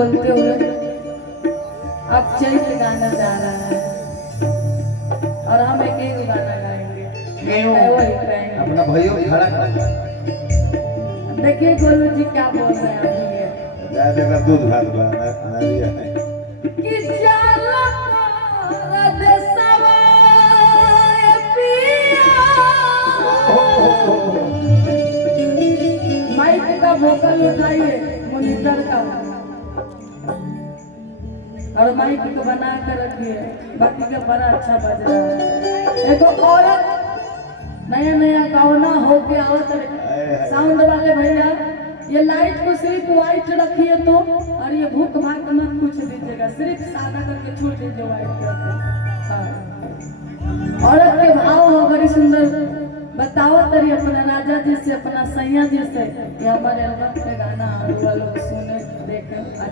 बोलते हुए अब चैत गाना जा रहा है और हम एक गाना गाएंगे। वही गाएंगे। अपना भाइयों खड़ा कर देखिए गोलू जी क्या बोल रहे हैं अभी ये ज्यादा दूध भात बना दिया है कि जाला परदेसवा ए पिया। माइक का वोकल उठाइए मॉनिटर का और माइक को बना कर रखिए, बाकी का बड़ा अच्छा बज रहा है। एक औरत नया नया गाना हो के आवत है, साउंड वाले भैया ये लाइट को सिर्फ व्हाइट रखिए तो, और ये भूख भाग मत कुछ दीजिएगा, सिर्फ सादा करके छोड़ दीजिए व्हाइट करके। औरत के भाव हो बड़ी सुंदर बताओ तरी अपना राजा जी से अपना सैया जी से, ये हमारे एल्बम पे गाना लोग सुने देखे।